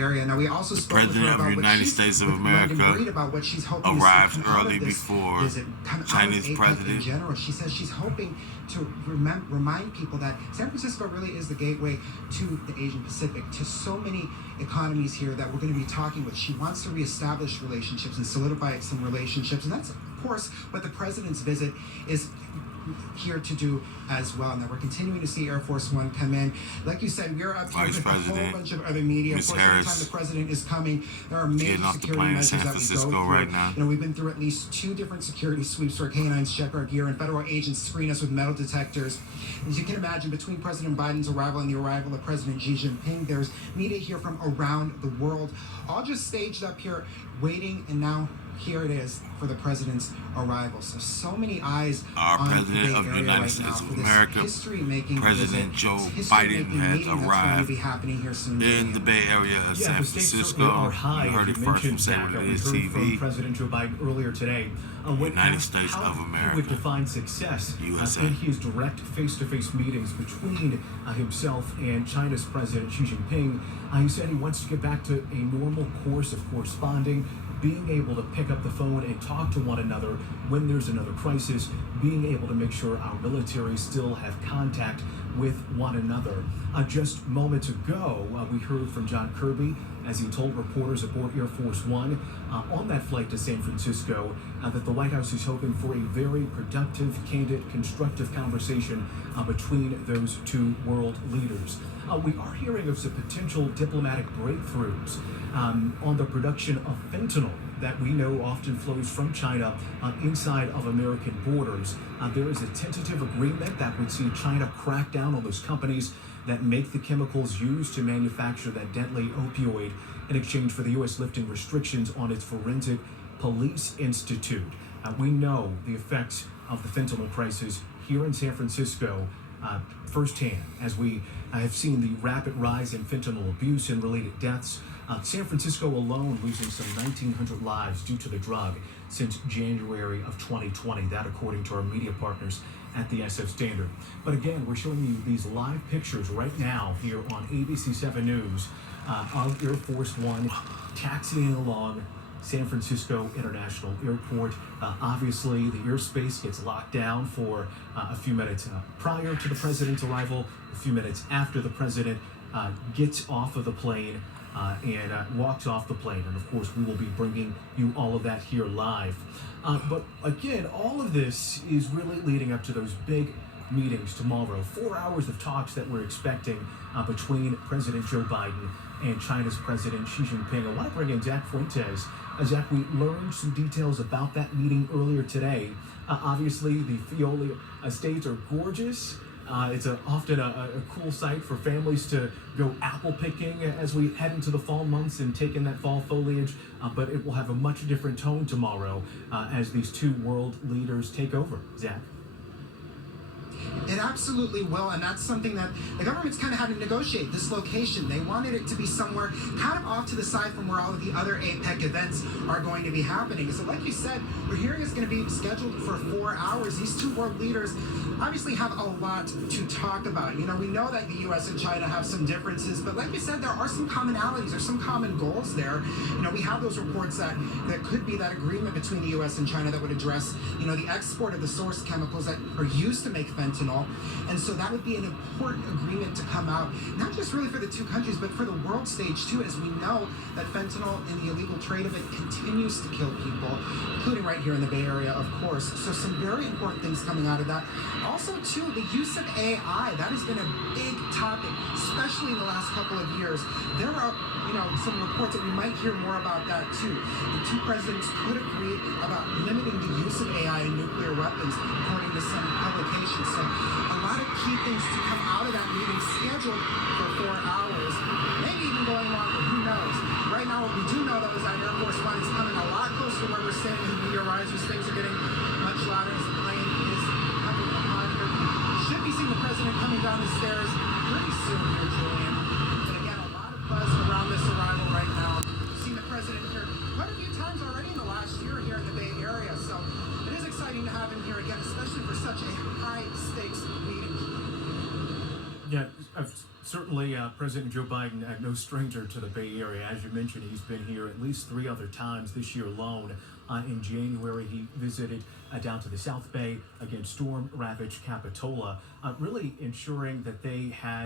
Area. Now, we also spoke with her President of about the United States of America about what she's hoping arrived to come out early of this before visit, come Chinese out of APEC president. in general. She says she's hoping to remind people that San Francisco really is the gateway to the Asian Pacific, to so many economies here that we're going to be talking with. She wants to reestablish relationships and solidify some relationships, and that's, of course, what the president's visit is here to do as well. Now, we're continuing to see Air Force One come in. Like you said, we're up here with a whole bunch of other media. Of course, every time the president is coming, there are major security measures that we go through. Right now. You know, we've been through at least 2 different security sweeps where canines check our gear and federal agents screen us with metal detectors. As you can imagine, between President Biden's arrival and the arrival of President Xi Jinping, there's media here from around the world, all just staged up here, waiting, and now here it is for the president's arrival. So many eyes on President the Bay Area of the United States of America, President Joe Biden has arrived in the Bay Area of San Francisco. Are high, you heard it first from Saturday TV. From President Joe Biden earlier today. United States of America. He would define success USA. in his direct face-to-face meetings between himself and China's President Xi Jinping. He said he wants to get back to a normal course of corresponding, being able to pick up the phone and talk to one another when there's another crisis, being able to make sure our military still have contact with one another. Just moments ago, we heard from John Kirby as he told reporters aboard Air Force One on that flight to San Francisco that the White House is hoping for a very productive, candid, constructive conversation between those 2 world leaders. We are hearing of some potential diplomatic breakthroughs on the production of fentanyl that we know often flows from China inside of American borders. There is a tentative agreement that would see China crack down on those companies that make the chemicals used to manufacture that deadly opioid in exchange for the U.S. lifting restrictions on its Forensic Police Institute. We know the effects of the fentanyl crisis here in San Francisco firsthand, as we have seen the rapid rise in fentanyl abuse and related deaths. San Francisco alone losing some 1,900 lives due to the drug since January of 2020, that according to our media partners at the SF Standard. But again, we're showing you these live pictures right now here on ABC 7 News of Air Force One taxiing along San Francisco International Airport. Obviously, the airspace gets locked down for a few minutes prior to the president's arrival, a few minutes after the president gets off of the plane and walks off the plane. And of course, we will be bringing you all of that here live. But again, all of this is really leading up to those big meetings tomorrow. 4 hours of talks that we're expecting between President Joe Biden and China's President Xi Jinping. I want to bring in Zach Fuentes. Zach, we learned some details about that meeting earlier today. Obviously, the Fioli Estates are gorgeous. It's often a cool sight for families to go apple picking as we head into the fall months and take in that fall foliage, but it will have a much different tone tomorrow as these 2 world leaders take over. Zach? It absolutely will, and that's something that the government's kind of had to negotiate, this location. They wanted it to be somewhere kind of off to the side from where all of the other APEC events are going to be happening. So like you said, we're hearing it's going to be scheduled for 4 hours. These 2 world leaders obviously have a lot to talk about. You know, we know that the U.S. and China have some differences, but like you said, there are some commonalities. There's some common goals there. You know, we have those reports that could be that agreement between the U.S. and China that would address, you know, the export of the source chemicals that are used to make fentanyl. And so that would be an important agreement to come out, not just really for the 2 countries, but for the world stage too, as we know that fentanyl and the illegal trade of it continues to kill people, including right here in the Bay Area, of course. So some very important things coming out of that. Also too, the use of AI, that has been a big topic, especially in the last couple of years. There are, you know, some reports that we might hear more about that too. The 2 presidents could agree about limiting the use of AI in nuclear weapons, according to some publications. So a lot of key things to come out of that meeting, scheduled for 4 hours, maybe even going longer, who knows. Right now, what we do know, though, is that Air Force One is coming a lot closer to where we're standing in media risers. Things are getting much louder as the plane is coming upon here. Should be seeing the president coming down the stairs pretty soon here, Julian. But again, a lot of buzz around this arrival right now. We've seen the president here quite a few times already in the last year here in the Bay Area, so it is exciting to have him here again, especially for such a high-stakes meeting. Yeah, certainly President Joe Biden, no stranger to the Bay Area. As you mentioned, he's been here at least 3 other times this year alone. In January, he visited down to the South Bay, again, storm-ravaged Capitola, really ensuring that they had